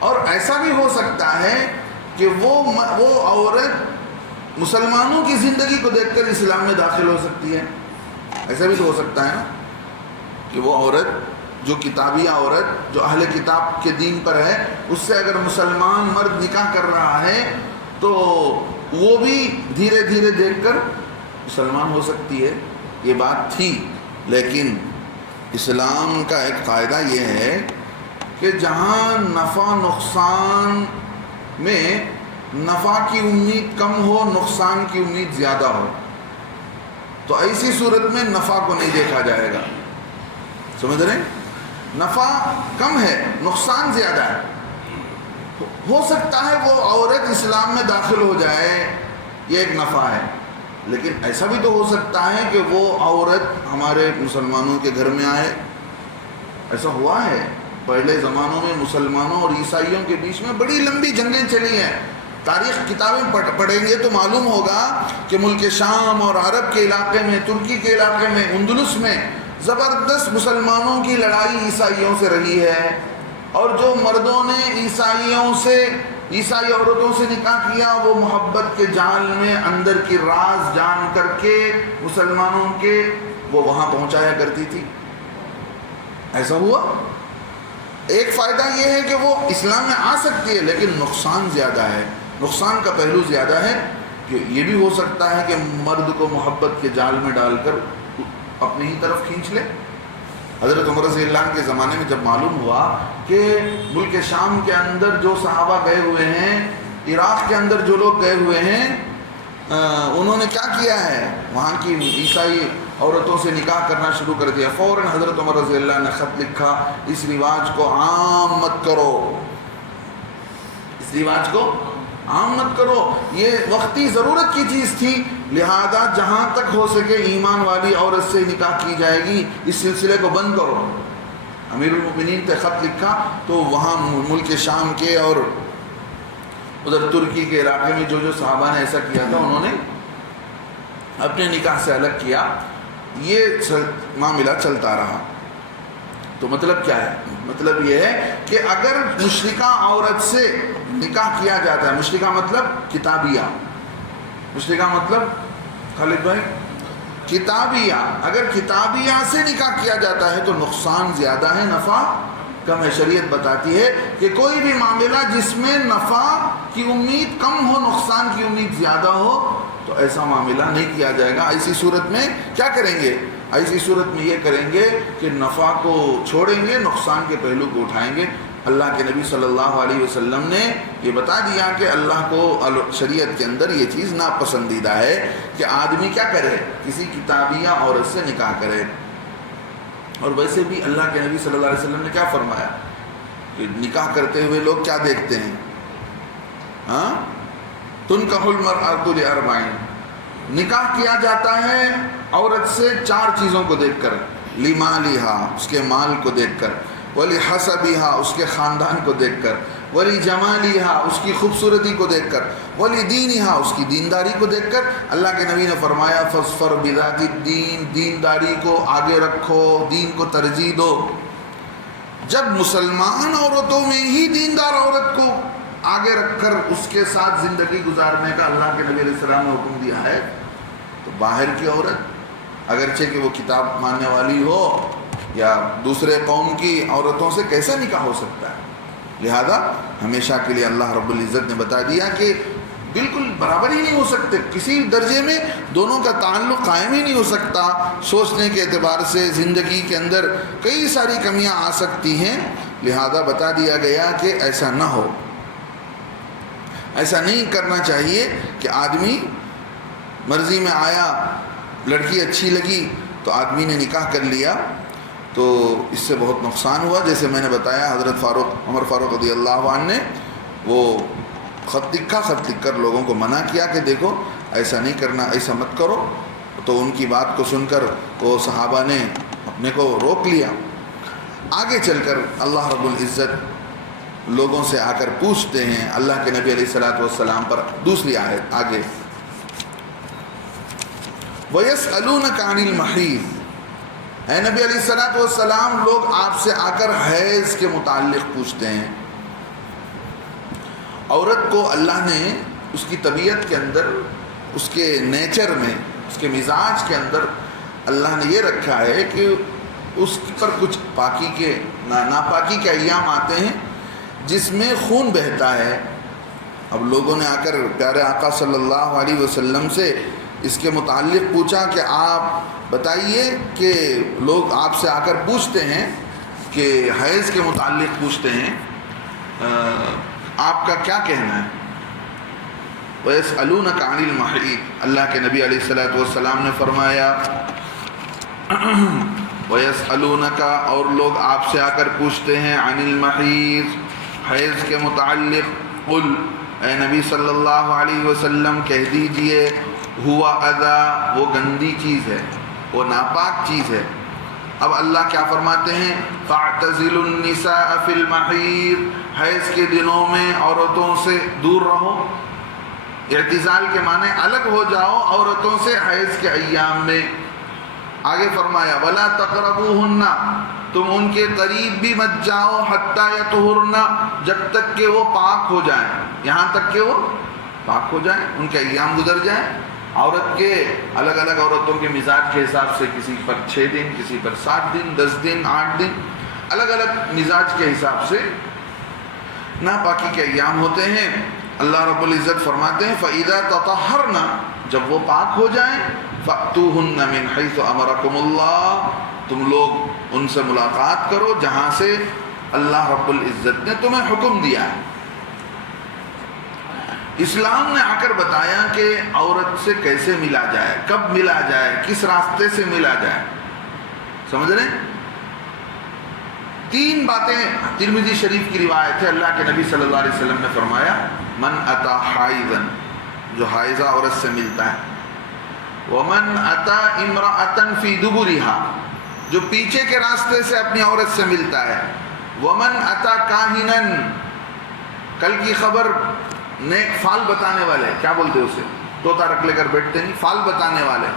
اور ایسا بھی ہو سکتا ہے کہ وہ عورت مسلمانوں کی زندگی کو دیکھ کر اسلام میں داخل ہو سکتی ہے. ایسا بھی تو ہو سکتا ہے نا کہ وہ عورت جو کتابی عورت جو اہل کتاب کے دین پر ہے، اس سے اگر مسلمان مرد نکاح کر رہا ہے تو وہ بھی دھیرے دھیرے دیکھ کر مسلمان ہو سکتی ہے. یہ بات تھی، لیکن اسلام کا ایک قاعدہ یہ ہے کہ جہاں نفع نقصان میں نفع کی امید کم ہو، نقصان کی امید زیادہ ہو، تو ایسی صورت میں نفع کو نہیں دیکھا جائے گا. سمجھ رہے ہیں؟ نفع کم ہے، نقصان زیادہ ہے. ہو سکتا ہے وہ عورت اسلام میں داخل ہو جائے، یہ ایک نفع ہے. لیکن ایسا بھی تو ہو سکتا ہے کہ وہ عورت ہمارے مسلمانوں کے گھر میں آئے. ایسا ہوا ہے پہلے زمانوں میں مسلمانوں اور عیسائیوں کے بیچ میں بڑی لمبی جنگیں چلی ہیں. تاریخ کتابیں پڑھیں گے تو معلوم ہوگا کہ ملک شام اور عرب کے علاقے میں، ترکی کے علاقے میں، اندلس میں زبردست مسلمانوں کی لڑائی عیسائیوں سے رہی ہے. اور جو مردوں نے عیسائی عورتوں سے نکاح کیا، وہ محبت کے جال میں اندر کی راز جان کر کے مسلمانوں کے وہ وہاں پہنچایا کرتی تھی. ایسا ہوا. ایک فائدہ یہ ہے کہ وہ اسلام میں آ سکتی ہے، لیکن نقصان زیادہ ہے. نقصان کا پہلو زیادہ ہے کہ یہ بھی ہو سکتا ہے کہ مرد کو محبت کے جال میں ڈال کر اپنی ہی طرف کھینچ لے. حضرت عمر رضی اللہ عنہ کے زمانے میں جب معلوم ہوا کہ ملک شام کے اندر جو صحابہ گئے ہوئے ہیں، عراق کے اندر جو لوگ گئے ہوئے ہیں، انہوں نے کیا کیا ہے، وہاں کی عیسائی عورتوں سے نکاح کرنا شروع کر دیا. فوراً حضرت عمر رضی اللہ عنہ نے خط لکھا، اس رواج کو عام مت کرو، اس رواج کو عام مت کرو. یہ وقتی ضرورت کی چیز تھی، لہذا جہاں تک ہو سکے ایمان والی عورت سے نکاح کی جائے گی، اس سلسلے کو بند کرو. امیر المؤمنین نے خط لکھا تو وہاں ملک شام کے اور ادھر ترکی کے علاقے میں جو صحابہ نے ایسا کیا تھا، انہوں نے اپنے نکاح سے الگ کیا. یہ معاملہ چلتا رہا. تو مطلب کیا ہے؟ مطلب یہ ہے کہ اگر مشرکہ عورت سے نکاح کیا جاتا ہے، مشرکہ مطلب کتابیہ، مشرکہ مطلب خالد بھائی کتابیہ، اگر کتابیہ سے نکاح کیا جاتا ہے تو نقصان زیادہ ہے، نفع کم ہے. شریعت بتاتی ہے کہ کوئی بھی معاملہ جس میں نفع کی امید کم ہو، نقصان کی امید زیادہ ہو، تو ایسا معاملہ نہیں کیا جائے گا. ایسی صورت میں کیا کریں گے؟ ایسی صورت میں یہ کریں گے کہ نفع کو چھوڑیں گے، نقصان کے پہلو کو اٹھائیں گے. اللہ کے نبی صلی اللہ علیہ وسلم نے یہ بتا دیا کہ اللہ کو شریعت کے اندر یہ چیز ناپسندیدہ ہے کہ آدمی کیا کرے، کسی کتابیہ عورت سے نکاح کرے. اور ویسے بھی اللہ کے نبی صلی اللہ علیہ وسلم نے کیا فرمایا کہ نکاح کرتے ہوئے لوگ کیا دیکھتے ہیں؟ ہاں، تنکح المرأۃ لأربع، نکاح کیا جاتا ہے عورت سے 4 چیزوں کو دیکھ کر. لمالہا، اس کے مال کو دیکھ کر، ولحسبہا، اس کے خاندان کو دیکھ کر، ولجمالہا، اس کی خوبصورتی کو دیکھ کر، ولدینہا، اس کی دینداری کو دیکھ کر. اللہ کے نبی نے فرمایا فاظفر بذات الدین، دینداری کو آگے رکھو، دین کو ترجیح دو. جب مسلمان عورتوں میں ہی دیندار عورت کو آگے رکھ کر اس کے ساتھ زندگی گزارنے کا اللہ کے نبی علیہ السلام نے حکم دیا ہے، تو باہر کی عورت اگرچہ کہ وہ کتاب ماننے والی ہو یا دوسرے قوم کی عورتوں سے کیسا نکاح ہو سکتا ہے؟ لہذا ہمیشہ کے لیے اللہ رب العزت نے بتا دیا کہ بالکل برابر ہی نہیں ہو سکتے، کسی درجے میں دونوں کا تعلق قائم ہی نہیں ہو سکتا. سوچنے کے اعتبار سے زندگی کے اندر کئی ساری کمیاں آ سکتی ہیں. لہذا بتا دیا گیا کہ ایسا نہ ہو، ایسا نہیں کرنا چاہیے کہ آدمی مرضی میں آیا، لڑکی اچھی لگی تو آدمی نے نکاح کر لیا، تو اس سے بہت نقصان ہوا. جیسے میں نے بتایا حضرت عمر فاروق رضی اللہ عنہ نے وہ خط لکھ کر لوگوں کو منع کیا کہ دیکھو ایسا نہیں کرنا، ایسا مت کرو. تو ان کی بات کو سن کر وہ صحابہ نے اپنے کو روک لیا. آگے چل کر اللہ رب العزت لوگوں سے آ کر پوچھتے ہیں اللہ کے نبی علیہ الصلوۃ والسلام پر. دوسری آیت آگے، وَيَسْأَلُونَكَ عَنِ الْمَحِيضِ، اے نبی علیہ الصلوۃ والسلام، لوگ آپ سے آ کر حیض کے متعلق پوچھتے ہیں. عورت کو اللہ نے اس کی طبیعت کے اندر، اس کے نیچر میں، اس کے مزاج کے اندر اللہ نے یہ رکھا ہے کہ اس پر کچھ پاکی کے ناپاکی کے ایام آتے ہیں جس میں خون بہتا ہے۔ اب لوگوں نے آ کر پیارے آقا صلی اللہ علیہ وسلم سے اس کے متعلق پوچھا کہ آپ بتائیے، کہ لوگ آپ سے آ کر پوچھتے ہیں کہ حیض کے متعلق پوچھتے ہیں، آپ کا کیا کہنا ہے؟ وَيَسْأَلُونَكَ عَنِ الْمَحِيضِ، اللہ کے نبی علیہ الصلوۃ والسلام نے فرمایا وَيَسْأَلُونَكَ، اور لوگ آپ سے آ کر پوچھتے ہیں عن المحیض، حیض کے متعلق، قل، اے نبی صلی اللہ علیہ وسلم کہہ دیجئے، ہوا اذی، وہ گندی چیز ہے، وہ ناپاک چیز ہے۔ اب اللہ کیا فرماتے ہیں؟ فَاعْتَزِلُوا النِّسَاءَ فِي الْمَحِيضِ، حیض کے دنوں میں عورتوں سے دور رہو۔ اعتزال کے معنی الگ ہو جاؤ عورتوں سے حیض کے ایام میں۔ آگے فرمایا وَلَا تَقْرَبُوهُنَّ، تم ان کے قریب بھی مت جاؤ، حَتَّى يَطْهُرْنَ، جب تک کہ وہ پاک ہو جائیں، یہاں تک کہ وہ پاک ہو جائیں، ان کے ایام گزر جائیں۔ عورت کے الگ الگ عورتوں کے مزاج کے حساب سے، کسی پر 6 دن، کسی پر 7 دن، 10 دن، 8 دن، الگ الگ مزاج کے حساب سے ناپاکی کے ایام ہوتے ہیں۔ اللہ رب العزت فرماتے ہیں فَإِذَا تَطَهَّرْنَ، جب وہ پاک ہو جائیں، فَأْتُوهُنَّ مِنْ حَيْثُ أَمَرَكُمُ اللَّهُ، تم لوگ ان سے ملاقات کرو جہاں سے اللہ رب العزت نے تمہیں حکم دیا ہے۔ اسلام نے آ کر بتایا کہ عورت سے کیسے ملا جائے، کب ملا جائے، کس راستے سے ملا جائے، سمجھ رہے ہیں؟ 3 باتیں ترمذی شریف کی روایت ہے، اللہ کے نبی صلی اللہ علیہ وسلم نے فرمایا من اتا حائضا، جو حائضہ عورت سے ملتا ہے، ومن اتا امرأة فی دبرها، جو پیچھے کے راستے سے اپنی عورت سے ملتا ہے، ومن اتا کاہنا، کل کی خبر نیک فال بتانے والے، کیا بولتے اسے، طوطا رکھ لے کر بیٹھتے نہیں، فال بتانے والے،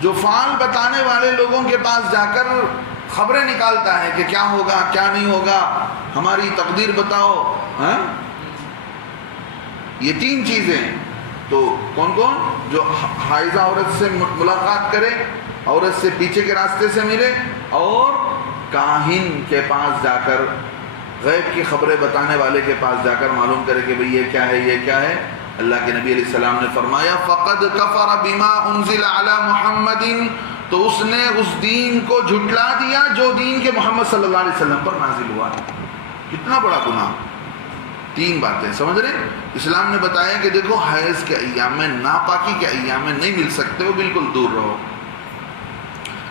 جو فال بتانے والے لوگوں کے پاس جا کر خبریں نکالتا ہے کہ کیا ہوگا کیا نہیں ہوگا، ہماری تقدیر بتاؤ، ہاں؟ یہ 3 چیزیں۔ تو کون کون؟ جو حائضہ عورت سے ملاقات کرے، عورت سے پیچھے کے راستے سے ملے، اور کاہن کے پاس جا کر، غیب کی خبریں بتانے والے کے پاس جا کر معلوم کرے کہ بھئی یہ کیا ہے، یہ کیا ہے۔ اللہ کے نبی علیہ السلام نے فرمایا فَقَدْ كَفَرَ بِمَا أُنزِلَ عَلَى مُحَمَّدٍ، تو اس نے اس دین کو جھٹلا دیا جو دین کے محمد صلی اللہ علیہ وسلم پر نازل ہوا ہے۔ کتنا بڑا گناہ۔ 3 باتیں سمجھ رہے ہیں؟ اسلام نے بتایا کہ دیکھو حیض کے ایام میں، ناپاکی کے ایام میں نہیں مل سکتے، وہ بالکل دور رہو۔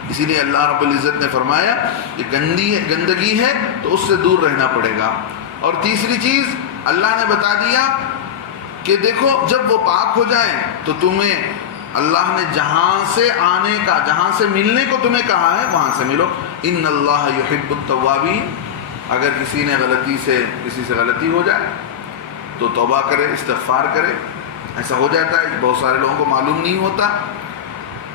اسی لیے اللہ رب العزت نے فرمایا کہ گندگی ہے تو اس سے دور رہنا پڑے گا۔ اور تیسری چیز اللہ نے بتا دیا کہ دیکھو جب وہ پاک ہو جائیں تو تمہیں اللہ نے جہاں سے آنے کا، جہاں سے ملنے کو تمہیں کہا ہے وہاں سے ملو۔ ان اللہ یحب التوابین، اگر کسی نے کسی سے غلطی ہو جائے تو توبہ کرے، استغفار کرے۔ ایسا ہو جاتا ہے، بہت سارے لوگوں کو معلوم نہیں ہوتا۔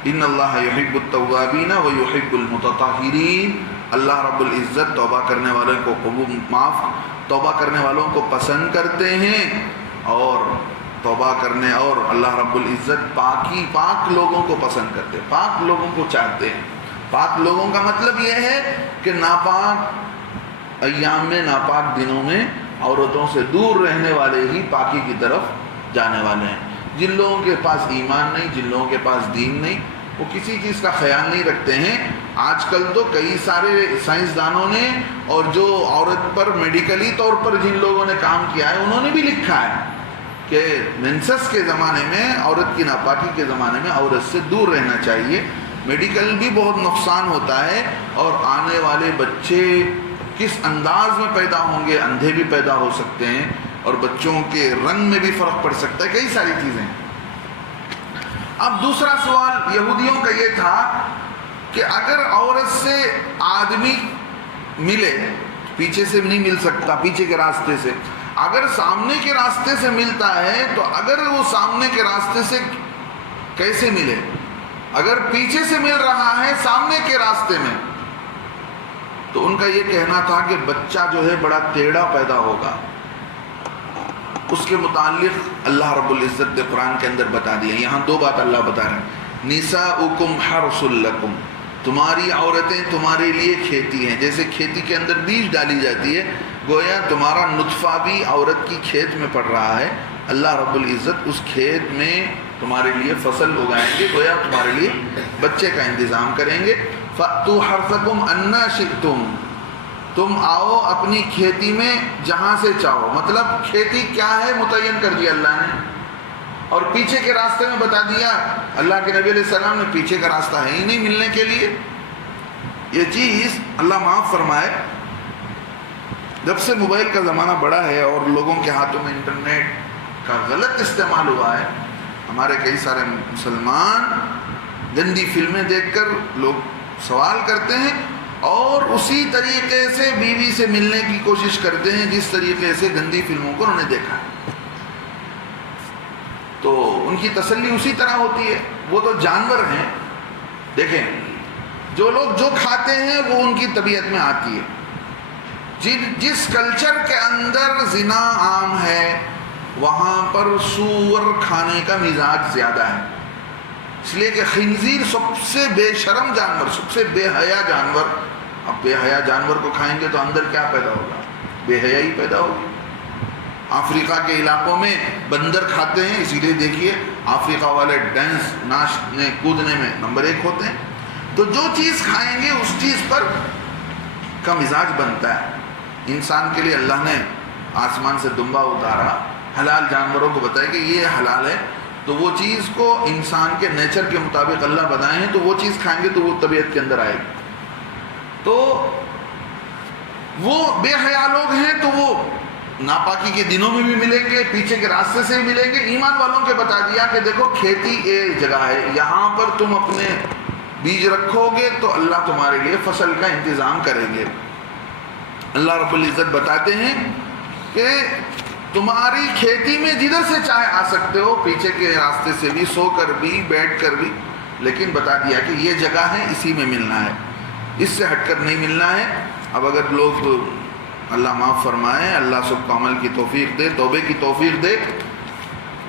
ان اللہ یحب التوابین و یحب المتطہرین، اللہ رب العزت توبہ کرنے والوں کو توبہ کرنے والوں کو پسند کرتے ہیں، اور توبہ کرنے، اور اللہ رب العزت پاک لوگوں کو پسند کرتے ہیں، پاک لوگوں کو چاہتے ہیں۔ پاک لوگوں کا مطلب یہ ہے کہ ناپاک ایام میں، ناپاک دنوں میں عورتوں سے دور رہنے والے ہی پاکی کی طرف جانے والے ہیں۔ جن لوگوں کے پاس ایمان نہیں، جن لوگوں کے پاس دین نہیں، وہ کسی چیز کا خیال نہیں رکھتے ہیں۔ آج کل تو کئی سارے سائنسدانوں نے، اور جو عورت پر میڈیکلی طور پر جن لوگوں نے کام کیا ہے، انہوں نے بھی لکھا ہے کہ مینسس کے زمانے میں، عورت کی ناپاکی کے زمانے میں عورت سے دور رہنا چاہیے۔ میڈیکل بھی بہت نقصان ہوتا ہے، اور آنے والے بچے کس انداز میں پیدا ہوں گے، اندھے بھی پیدا ہو سکتے ہیں، اور بچوں کے رنگ میں بھی فرق پڑ سکتا ہے، کئی ساری چیزیں۔ اب دوسرا سوال یہودیوں کا یہ تھا کہ اگر عورت سے آدمی ملے، پیچھے سے نہیں مل سکتا، پیچھے کے راستے سے، اگر سامنے کے راستے سے ملتا ہے تو اگر وہ سامنے کے راستے سے کیسے ملے؟ اگر پیچھے سے مل رہا ہے سامنے کے راستے میں، تو ان کا یہ کہنا تھا کہ بچہ جو ہے بڑا ٹیڑھا پیدا ہوگا، اس کے متعلق اللہ رب العزت نے قرآن کے اندر بتا دیا. یہاں دو بات اللہ بتا رہے ہیں. نساؤکم حرث لکم، تمہاری عورتیں تمہارے لیے کھیتی ہیں. جیسے کھیتی کے اندر بیج ڈالی جاتی ہے، گویا تمہارا نطفہ بھی عورت کی کھیت میں پڑ رہا ہے. اللہ رب العزت اس کھیت میں تمہارے لیے فصل اگائیں گے، گویا تمہارے لیے بچے کا انتظام کریں گے. فَأْتُوا حَرْثَكُمْ أَنَّا شِئْتُمْ، تم آؤ اپنی کھیتی میں جہاں سے چاہو. مطلب کھیتی کیا ہے متعین کر دیا اللہ نے، اور پیچھے کے راستے میں بتا دیا. اللہ کے نبی علیہ السلام نے پیچھے کا راستہ ہے ہی نہیں ملنے کے لیے. یہ چیز اللہ معاف فرمائے، جب سے موبائل کا زمانہ بڑا ہے اور لوگوں کے ہاتھوں میں انٹرنیٹ کا غلط استعمال ہوا ہے، ہمارے کئی سارے مسلمان گندی فلمیں دیکھ کر لوگ سوال کرتے ہیں اور اسی طریقے سے بیوی سے ملنے کی کوشش کرتے ہیں جس طریقے سے گندی فلموں کو انہوں نے دیکھا. تو ان کی تسلی اسی طرح ہوتی ہے. وہ تو جانور ہیں. دیکھیں، جو لوگ جو کھاتے ہیں وہ ان کی طبیعت میں آتی ہے. جس کلچر کے اندر زنا عام ہے وہاں پر سور کھانے کا مزاج زیادہ ہے. اس لیے کہ خنزیر سب سے بے شرم جانور، سب سے بے حیا جانور. اب بے حیا جانور کو کھائیں گے تو اندر کیا پیدا ہوگا؟ بے حیائی پیدا ہوگی. افریقہ کے علاقوں میں بندر کھاتے ہیں، اسی لیے دیکھیے افریقہ والے ڈانس ناچنے کودنے میں نمبر 1 ہوتے ہیں. تو جو چیز کھائیں گے اس چیز پر کا مزاج بنتا ہے. انسان کے لیے اللہ نے آسمان سے دمبا اتارا، حلال جانوروں کو بتایا کہ یہ حلال ہے، تو وہ چیز کو انسان کے نیچر کے مطابق اللہ بنائے ہیں، تو وہ چیز کھائیں گے تو وہ طبیعت کے اندر آئے گی. تو وہ بے حیا لوگ ہیں تو وہ ناپاکی کے دنوں میں بھی ملیں گے، پیچھے کے راستے سے بھی ملیں گے. ایمان والوں کے بتا دیا کہ دیکھو کھیتی ایک جگہ ہے، یہاں پر تم اپنے بیج رکھو گے تو اللہ تمہارے لیے فصل کا انتظام کریں گے. اللہ رب العزت بتاتے ہیں کہ تمہاری کھیتی میں جدھر سے چاہے آ سکتے ہو، پیچھے کے راستے سے بھی، سو کر بھی، بیٹھ کر بھی، لیکن بتا دیا کہ یہ جگہ ہے، اسی میں ملنا ہے، اس سے ہٹ کر نہیں ملنا ہے. اب اگر لوگ اللہ معاف فرمائے، اللہ سب کو عمل کی توفیق دے، توبے کی توفیق دے،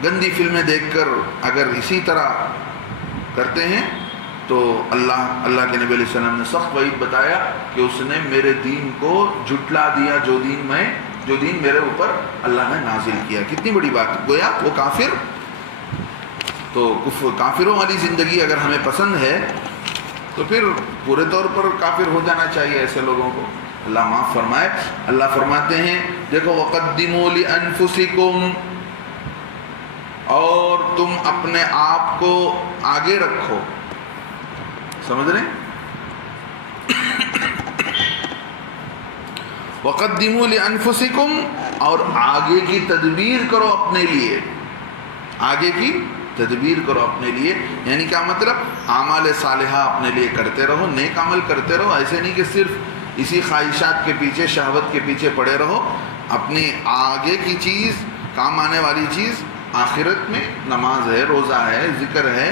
گندی فلمیں دیکھ کر اگر اسی طرح کرتے ہیں تو اللہ کے نبی علیہ السلام نے سخت وعید بتایا کہ اس نے میرے دین کو جھٹلا دیا، جو دین میرے اوپر اللہ نے نازل کیا. کتنی بڑی بات. گویا وہ کافر. تو کافروں والی زندگی اگر ہمیں پسند ہے تو پھر پورے طور پر کافر ہو جانا چاہیے ایسے لوگوں کو. اللہ معاف فرمائے. اللہ فرماتے ہیں دیکھو وَقَدِّمُوا لِأَنفُسِكُمْ، اور تم اپنے آپ کو آگے رکھو. سمجھ رہے ہیں؟ وَقَدِّمُوا لِأَنفُسِكُمْ، اور آگے کی تدبیر کرو اپنے لیے. آگے کی تدبیر کرو اپنے لیے، یعنی کیا مطلب؟ اعمال صالحہ اپنے لیے کرتے رہو، نیک عمل کرتے رہو. ایسے نہیں کہ صرف اسی خواہشات کے پیچھے، شہوت کے پیچھے پڑے رہو. اپنی آگے کی چیز، کام آنے والی چیز آخرت میں نماز ہے، روزہ ہے، ذکر ہے،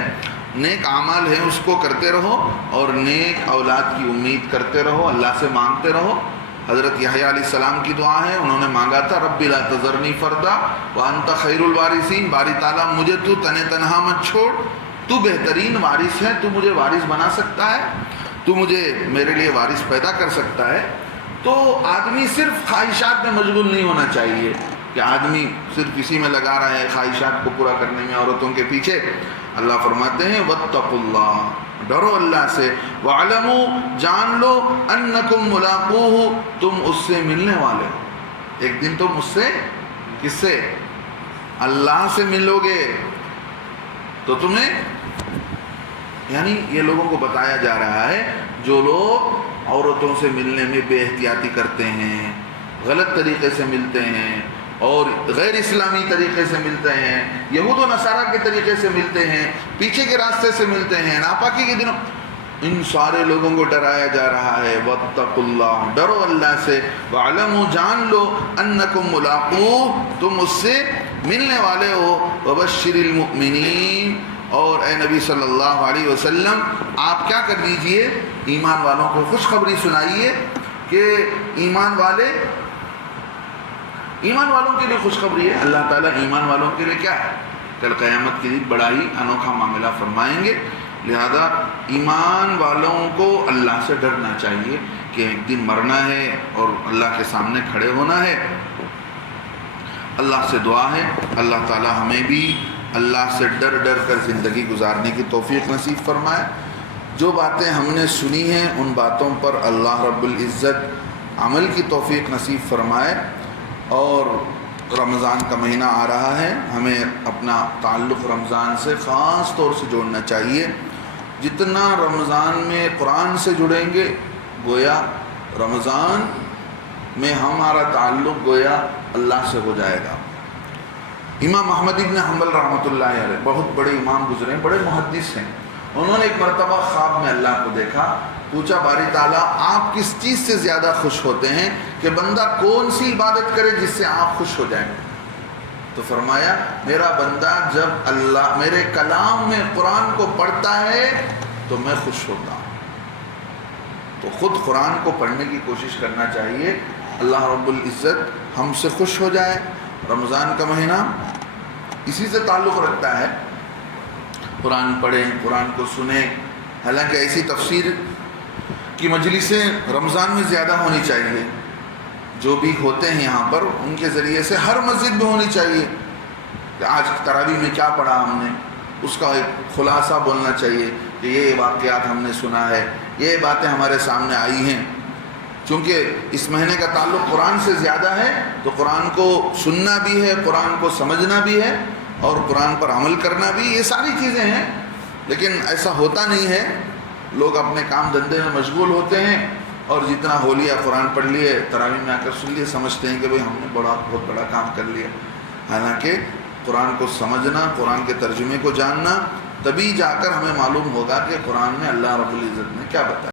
نیک اعمال ہیں، اس کو کرتے رہو، اور نیک اولاد کی امید کرتے رہو، اللہ سے مانگتے رہو. حضرت یحییٰ علیہ السلام کی دعا ہے، انہوں نے مانگا تھا رب لا تذرنی فردا وانت خیر الوارثین. باری تعالیٰ مجھے تو تنہا مت چھوڑ، تو بہترین وارث ہے، تو مجھے وارث بنا سکتا ہے، تو مجھے میرے لیے وارث پیدا کر سکتا ہے. تو آدمی صرف خواہشات میں مشغول نہیں ہونا چاہیے کہ آدمی صرف اسی میں لگا رہا ہے، خواہشات کو پورا کرنے میں، عورتوں کے پیچھے. اللہ فرماتے ہیں واتقوا اللہ، ڈرو اللہ سے، وَاعْلَمُوا، جان لو، أَنَّكُمْ مُلَاقُوهُ، تم اس سے ملنے والے ہو. ایک دن تم اس سے، کس سے؟ اللہ سے ملو گے. تو تمہیں، یعنی یہ لوگوں کو بتایا جا رہا ہے جو لوگ عورتوں سے ملنے میں بے احتیاطی کرتے ہیں، غلط طریقے سے ملتے ہیں اور غیر اسلامی طریقے سے ملتے ہیں، یہود و نصارہ کے طریقے سے ملتے ہیں، پیچھے کے راستے سے ملتے ہیں، ناپاکی کے دنوں، ان سارے لوگوں کو ڈرایا جا رہا ہے. واتقوا اللہ، ڈرو اللہ سے، وَاعْلَمُوا، جان لو، أَنَّكُمْ مُلَاقُوهُ، تم اس سے ملنے والے ہو. وَبَشِّرِ الْمُؤْمِنِينَ، اور اے نبی صلی اللہ علیہ وسلم آپ کیا کر دیجئے؟ ایمان والوں کو خوشخبری سنائیے کہ ایمان والے ایمان والوں کے لیے خوشخبری ہے. اللہ تعالیٰ ایمان والوں کے لیے کیا ہے؟ کل قیامت کے دن بڑا ہی انوکھا معاملہ فرمائیں گے. لہذا ایمان والوں کو اللہ سے ڈرنا چاہیے کہ ایک دن مرنا ہے اور اللہ کے سامنے کھڑے ہونا ہے. اللہ سے دعا ہے اللہ تعالیٰ ہمیں بھی اللہ سے ڈر ڈر کر زندگی گزارنے کی توفیق نصیب فرمائے. جو باتیں ہم نے سنی ہیں ان باتوں پر اللہ رب العزت عمل کی توفیق نصیب فرمائے. اور رمضان کا مہینہ آ رہا ہے, ہمیں اپنا تعلق رمضان سے خاص طور سے جوڑنا چاہیے. جتنا رمضان میں قرآن سے جڑیں گے گویا رمضان میں ہمارا تعلق گویا اللہ سے ہو جائے گا. امام احمد ابن حنبل رحمۃ اللہ علیہ بہت بڑے امام گزرے ہیں, بڑے محدث ہیں. انہوں نے ایک مرتبہ خواب میں اللہ کو دیکھا, پوچھا باری تعالیٰ آپ کس چیز سے زیادہ خوش ہوتے ہیں کہ بندہ کون سی عبادت کرے جس سے آپ خوش ہو جائیں؟ تو فرمایا میرا بندہ جب اللہ میرے کلام میں قرآن کو پڑھتا ہے تو میں خوش ہوتا ہوں. تو خود قرآن کو پڑھنے کی کوشش کرنا چاہیے, اللہ رب العزت ہم سے خوش ہو جائے. رمضان کا مہینہ اسی سے تعلق رکھتا ہے, قرآن پڑھیں, قرآن کو سنیں. حالانکہ ایسی تفسیر کی مجلسیں رمضان میں زیادہ ہونی چاہیے. جو بھی ہوتے ہیں یہاں پر ان کے ذریعے سے ہر مسجد میں ہونی چاہیے کہ آج تراویح میں کیا پڑھا ہم نے, اس کا ایک خلاصہ بولنا چاہیے کہ یہ واقعات ہم نے سنا ہے, یہ باتیں ہمارے سامنے آئی ہیں. چونکہ اس مہینے کا تعلق قرآن سے زیادہ ہے تو قرآن کو سننا بھی ہے, قرآن کو سمجھنا بھی ہے اور قرآن پر عمل کرنا بھی, یہ ساری چیزیں ہیں. لیکن ایسا ہوتا نہیں ہے, لوگ اپنے کام دھندے میں مشغول ہوتے ہیں اور جتنا ہو لیا قرآن پڑھ لیے, تراویح میں آ کر سن لیے, سمجھتے ہیں کہ بھئی ہم نے بہت بڑا کام کر لیا. حالانکہ قرآن کو سمجھنا, قرآن کے ترجمے کو جاننا, تبھی جا کر ہمیں معلوم ہوگا کہ قرآن میں اللہ رب العزت نے کیا بتایا.